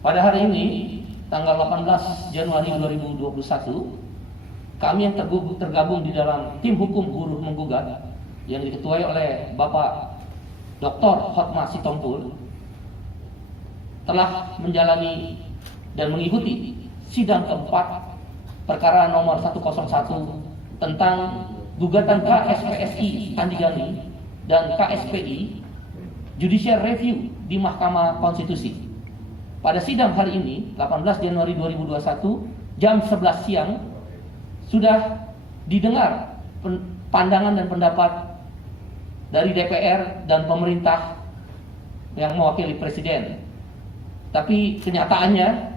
Pada hari ini, tanggal 18 Januari 2021, kami yang tergabung di dalam tim hukum buruh menggugat yang diketuai oleh Bapak Dr. Hotma Sitompul telah menjalani dan mengikuti sidang keempat perkara nomor 101 tentang gugatan KSPSI Andi Gani dan KSPI Judicial Review di Mahkamah Konstitusi. Pada sidang hari ini, 18 Januari 2021, jam 11 siang, sudah didengar pandangan dan pendapat dari DPR dan pemerintah yang mewakili Presiden. Tapi kenyataannya,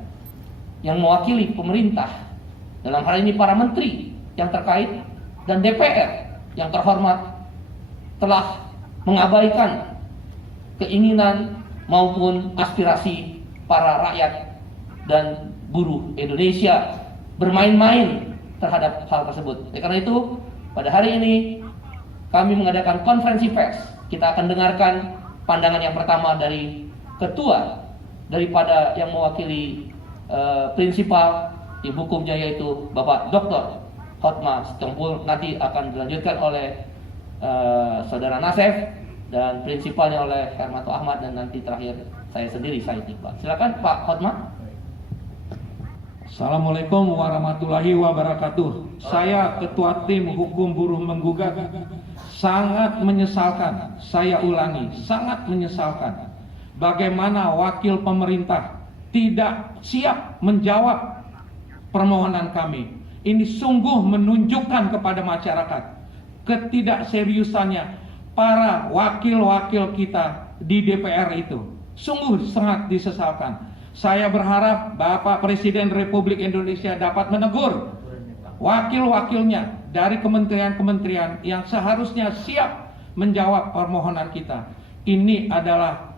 yang mewakili pemerintah, dalam hal ini para menteri yang terkait, dan DPR yang terhormat, telah mengabaikan keinginan maupun aspirasi para rakyat dan buruh Indonesia, bermain-main terhadap hal tersebut. Karena itu, pada hari ini kami mengadakan konferensi pers. Kita akan dengarkan pandangan yang pertama dari ketua daripada yang mewakili prinsipal di Hukum Jaya, yaitu Bapak Dr. Hotma Sitompul. Nanti akan dilanjutkan oleh Saudara Nasef, dan prinsipalnya oleh Hermanto Ahmad, dan nanti terakhir saya sendiri, Said Iqbal. Silakan Pak Hotma. Assalamualaikum warahmatullahi wabarakatuh. Saya Ketua Tim Hukum Buruh Menggugat sangat menyesalkan, saya ulangi, sangat menyesalkan bagaimana wakil pemerintah tidak siap menjawab permohonan kami. Ini sungguh menunjukkan kepada masyarakat ketidakseriusannya para wakil-wakil kita di DPR itu. Sungguh sangat disesalkan. Saya berharap Bapak Presiden Republik Indonesia dapat menegur wakil-wakilnya dari kementerian-kementerian yang seharusnya siap menjawab permohonan kita. Ini adalah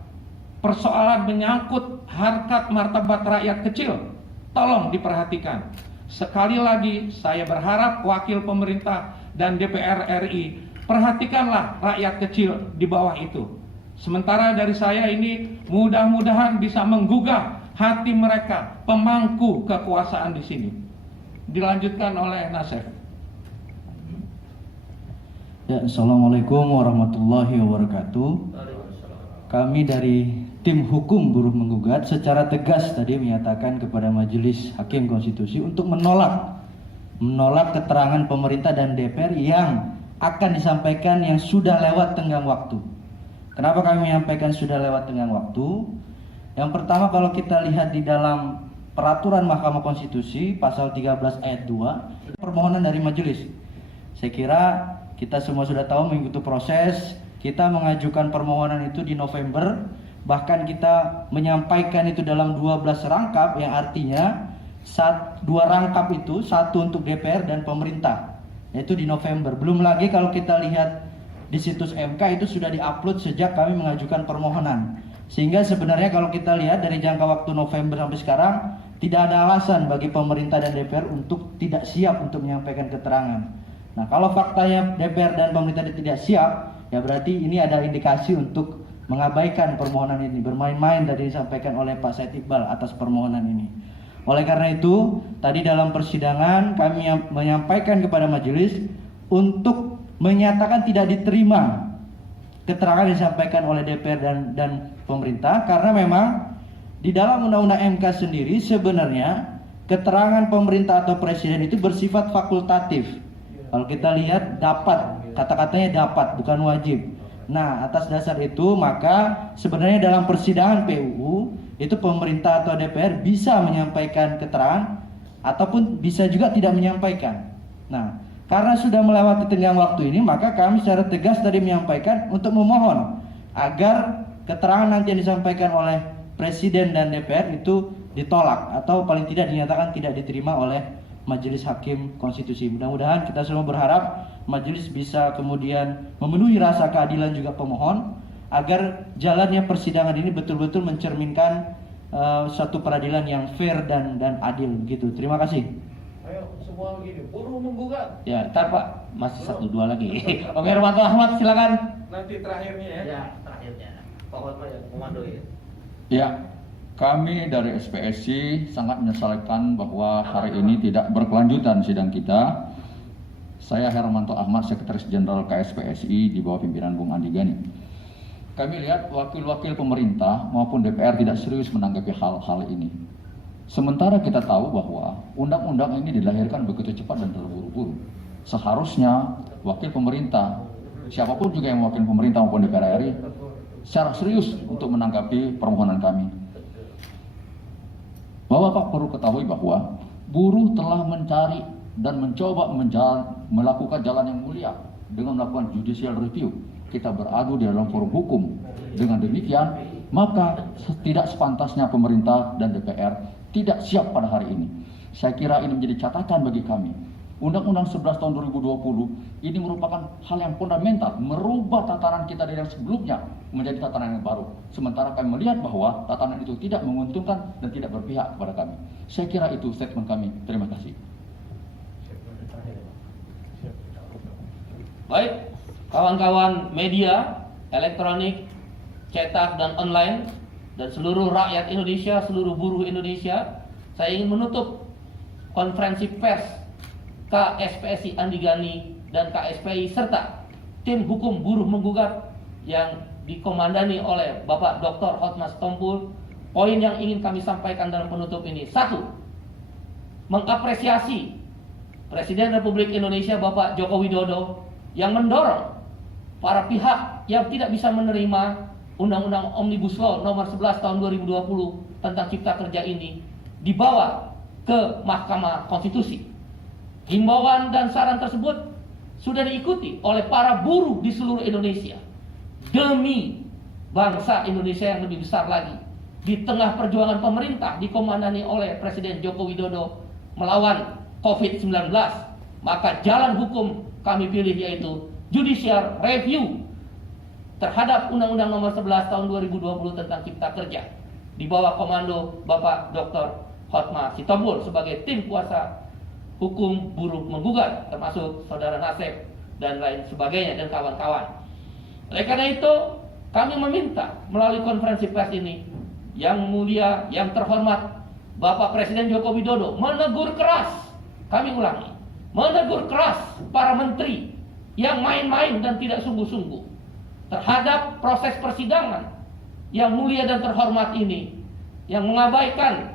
persoalan menyangkut harkat martabat rakyat kecil. Tolong diperhatikan. Sekali lagi saya berharap wakil pemerintah dan DPR RI, perhatikanlah rakyat kecil di bawah itu. Sementara dari saya ini mudah-mudahan bisa menggugah hati mereka, pemangku kekuasaan di sini. Dilanjutkan oleh Nasef. Ya, Assalamualaikum warahmatullahi wabarakatuh. Kami dari tim hukum buruh menggugat secara tegas tadi menyatakan kepada Majelis Hakim Konstitusi untuk menolak keterangan pemerintah dan DPR yang akan disampaikan yang sudah lewat tenggang waktu. Kenapa kami menyampaikan sudah lewat tenggang waktu? Yang pertama, kalau kita lihat di dalam peraturan Mahkamah Konstitusi pasal 13 ayat 2, permohonan dari majelis. Saya kira kita semua sudah tahu mengikuti proses. Kita mengajukan permohonan itu di November, bahkan kita menyampaikan itu dalam 12 rangkap, yang artinya 2 rangkap itu, 1 untuk DPR dan pemerintah, yaitu di November. Belum lagi kalau kita lihat di situs MK itu sudah diupload sejak kami mengajukan permohonan. Sehingga sebenarnya kalau kita lihat dari jangka waktu November sampai sekarang, tidak ada alasan bagi pemerintah dan DPR untuk tidak siap untuk menyampaikan keterangan. Nah, kalau faktanya DPR dan pemerintah tidak siap, ya berarti ini ada indikasi untuk mengabaikan permohonan ini, bermain-main tadi disampaikan oleh Pak Said Iqbal atas permohonan ini. Oleh karena itu, tadi dalam persidangan kami menyampaikan kepada majelis untuk menyatakan tidak diterima keterangan yang disampaikan oleh DPR dan pemerintah, karena memang di dalam Undang-Undang MK sendiri sebenarnya keterangan pemerintah atau presiden itu bersifat fakultatif. Kalau kita lihat dapat, kata-katanya dapat, bukan wajib. Nah, atas dasar itu maka sebenarnya dalam persidangan PUU itu pemerintah atau DPR bisa menyampaikan keterangan ataupun bisa juga tidak menyampaikan. Nah, karena sudah melewati tenggang waktu ini, maka kami secara tegas tadi menyampaikan untuk memohon agar keterangan nanti yang disampaikan oleh Presiden dan DPR itu ditolak atau paling tidak dinyatakan tidak diterima oleh Majelis Hakim Konstitusi. Mudah-mudahan kita semua berharap majelis bisa kemudian memenuhi rasa keadilan juga pemohon, agar jalannya persidangan ini betul-betul mencerminkan suatu peradilan yang fair dan adil begitu. Terima kasih. Ayo semua begini, buruh menggugat. Ya, ntar Pak, masih 1-2 lagi. Oke, Hermanto Ahmad, silakan. Nanti terakhirnya ya. Ya, terakhirnya Pak Hotma yang komando ya. Ya, Kami dari SPSI sangat menyesalkan bahwa hari ini tidak berkelanjutan sidang kita. Saya Hermanto Ahmad, Sekretaris Jenderal KSPSI di bawah pimpinan Bung Andi Gani. Kami lihat wakil-wakil pemerintah maupun DPR tidak serius menanggapi hal-hal ini. Sementara kita tahu bahwa undang-undang ini dilahirkan begitu cepat dan terburu-buru. Seharusnya wakil pemerintah, siapapun juga yang wakil pemerintah maupun DPR RI, secara serius untuk menanggapi permohonan kami. Bapak perlu ketahui bahwa buruh telah mencari dan mencoba melakukan jalan yang mulia dengan melakukan judicial review. Kita beradu di dalam forum hukum. Dengan demikian, maka tidak sepantasnya pemerintah dan DPR tidak siap pada hari ini. Saya kira ini menjadi catatan bagi kami. Undang-Undang 11 tahun 2020 ini merupakan hal yang fundamental, merubah tatanan kita dari yang sebelumnya menjadi tatanan yang baru. Sementara kami melihat bahwa tatanan itu tidak menguntungkan dan tidak berpihak kepada kami. Saya kira itu statement kami. Terima kasih. Baik, kawan-kawan media, elektronik, cetak dan online, dan seluruh rakyat Indonesia, seluruh buruh Indonesia, saya ingin menutup konferensi pers KSPSI Andi Gani dan KSPI serta tim hukum buruh menggugat yang dikomandani oleh Bapak Dr. Hotma Sitompul. Poin yang ingin kami sampaikan dalam penutup ini: 1. Mengapresiasi Presiden Republik Indonesia Bapak Joko Widodo yang mendorong para pihak yang tidak bisa menerima Undang-Undang Omnibus Law nomor 11 tahun 2020 tentang Cipta Kerja ini dibawa ke Mahkamah Konstitusi. Himbauan dan saran tersebut sudah diikuti oleh para buruh di seluruh Indonesia demi bangsa Indonesia yang lebih besar lagi. Di tengah perjuangan pemerintah dikomandani oleh Presiden Joko Widodo melawan COVID-19, maka jalan hukum kami pilih yaitu judicial review terhadap Undang-Undang nomor 11 tahun 2020 tentang Cipta Kerja di bawah komando Bapak Dr. Hotma Sitompul sebagai tim kuasa hukum buruh menggugat, termasuk Saudara Nasib dan lain sebagainya dan kawan-kawan. Oleh karena itu, kami meminta melalui konferensi pers ini, yang mulia, yang terhormat Bapak Presiden Joko Widodo menegur keras, kami ulangi, menegur keras para menteri yang main-main dan tidak sungguh-sungguh terhadap proses persidangan yang mulia dan terhormat ini, yang mengabaikan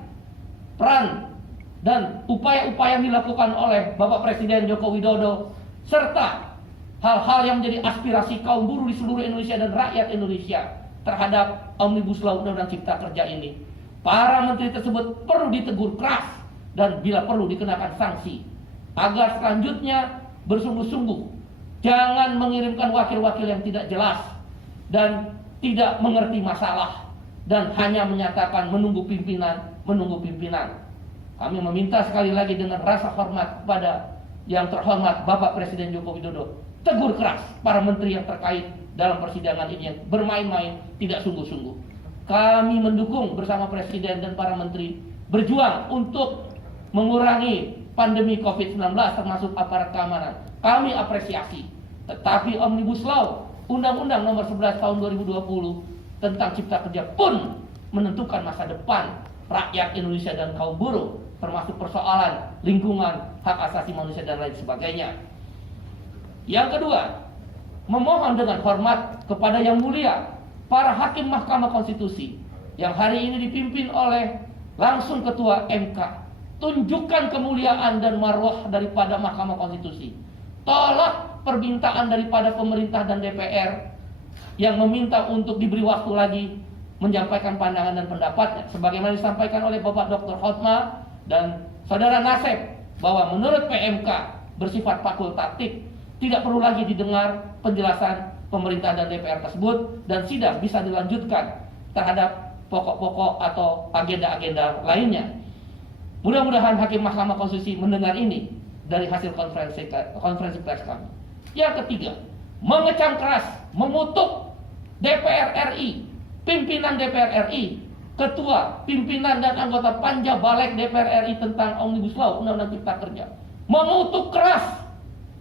peran dan upaya-upaya yang dilakukan oleh Bapak Presiden Joko Widodo serta hal-hal yang menjadi aspirasi kaum buruh di seluruh Indonesia dan rakyat Indonesia terhadap Omnibus Law Undang-Undang Cipta Kerja ini. Para menteri tersebut perlu ditegur keras dan bila perlu dikenakan sanksi agar selanjutnya bersungguh-sungguh jangan mengirimkan wakil-wakil yang tidak jelas dan tidak mengerti masalah dan hanya menyatakan menunggu pimpinan. Kami meminta sekali lagi dengan rasa hormat kepada yang terhormat Bapak Presiden Joko Widodo, tegur keras para menteri yang terkait dalam persidangan ini yang bermain-main, tidak sungguh-sungguh. Kami mendukung bersama Presiden dan para menteri berjuang untuk mengurangi pandemi COVID-19 termasuk aparat keamanan. Kami apresiasi. Tetapi Omnibus Law, Undang-Undang nomor 11 tahun 2020 tentang Cipta Kerja pun menentukan masa depan rakyat Indonesia dan kaum buruh, termasuk persoalan lingkungan, hak asasi manusia dan lain sebagainya. Yang kedua, memohon dengan hormat kepada yang mulia para hakim Mahkamah Konstitusi yang hari ini dipimpin oleh langsung Ketua MK. Tunjukkan kemuliaan dan marwah daripada Mahkamah Konstitusi. Tolak permintaan daripada pemerintah dan DPR yang meminta untuk diberi waktu lagi menyampaikan pandangan dan pendapatnya, sebagaimana disampaikan oleh Bapak Dr. Hotma dan Saudara Nasib, bahwa menurut PMK bersifat fakultatif, tidak perlu lagi didengar penjelasan pemerintah dan DPR tersebut, dan sidang bisa dilanjutkan terhadap pokok-pokok atau agenda-agenda lainnya. Mudah-mudahan Hakim Mahkamah Konstitusi mendengar ini dari hasil konferensi pers kami. Yang ketiga, mengecam keras, mengutuk DPR RI, pimpinan DPR RI, ketua, pimpinan dan anggota Panja Balek DPR RI tentang Omnibus Law Undang-Undang Cipta Kerja, mengutuk keras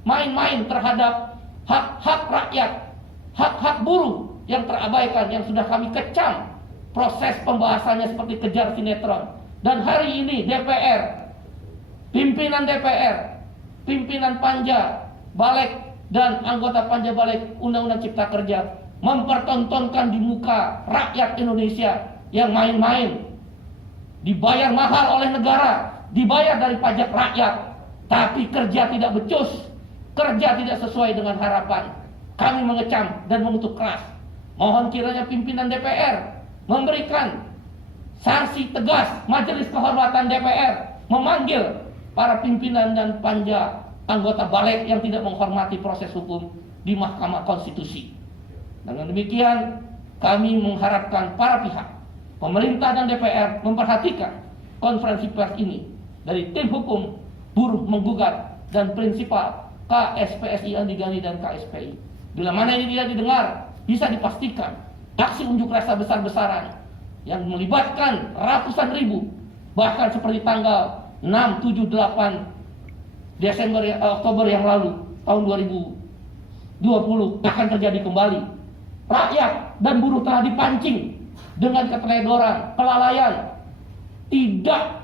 main-main terhadap hak-hak rakyat, hak-hak buruh yang terabaikan, yang sudah kami kecam proses pembahasannya seperti kejar sinetron. Dan hari ini DPR, pimpinan DPR, pimpinan Panja Balik dan anggota Panja Balik Undang-Undang Cipta Kerja mempertontonkan di muka rakyat Indonesia yang main-main, dibayar mahal oleh negara, dibayar dari pajak rakyat, tapi kerja tidak becus, kerja tidak sesuai dengan harapan. Kami mengecam dan mengutuk keras. Mohon kiranya pimpinan DPR memberikan sanksi tegas. Majelis Kehormatan DPR memanggil para pimpinan dan panja anggota balik yang tidak menghormati proses hukum di Mahkamah Konstitusi. Dengan demikian, kami mengharapkan para pihak, pemerintah dan DPR memperhatikan konferensi pers ini dari tim hukum buruh menggugat dan prinsipal KSPSI Andi Gani dan KSPI. Bila mana ini tidak didengar, bisa dipastikan aksi unjuk rasa besar-besaran yang melibatkan ratusan ribu, bahkan seperti tanggal 6, 7, 8 Desember, Oktober yang lalu tahun 2020 akan terjadi kembali. Rakyat dan buruh telah dipancing dengan keteledoran, kelalaian, tidak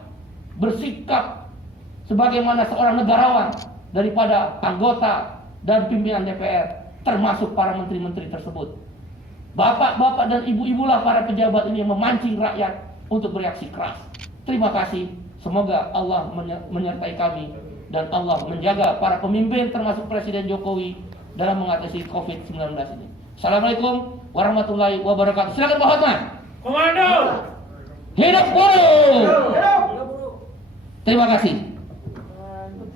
bersikap sebagaimana seorang negarawan daripada anggota dan pimpinan DPR, termasuk para menteri-menteri tersebut. Bapak-bapak dan ibu-ibulah para pejabat ini yang memancing rakyat untuk bereaksi keras. Terima kasih. Semoga Allah menyertai kami dan Allah menjaga para pemimpin termasuk Presiden Jokowi dalam mengatasi COVID-19 ini. Assalamualaikum warahmatullahi wabarakatuh. Silakan Pak Hotman. Komando! Hidup buruh. Terima kasih.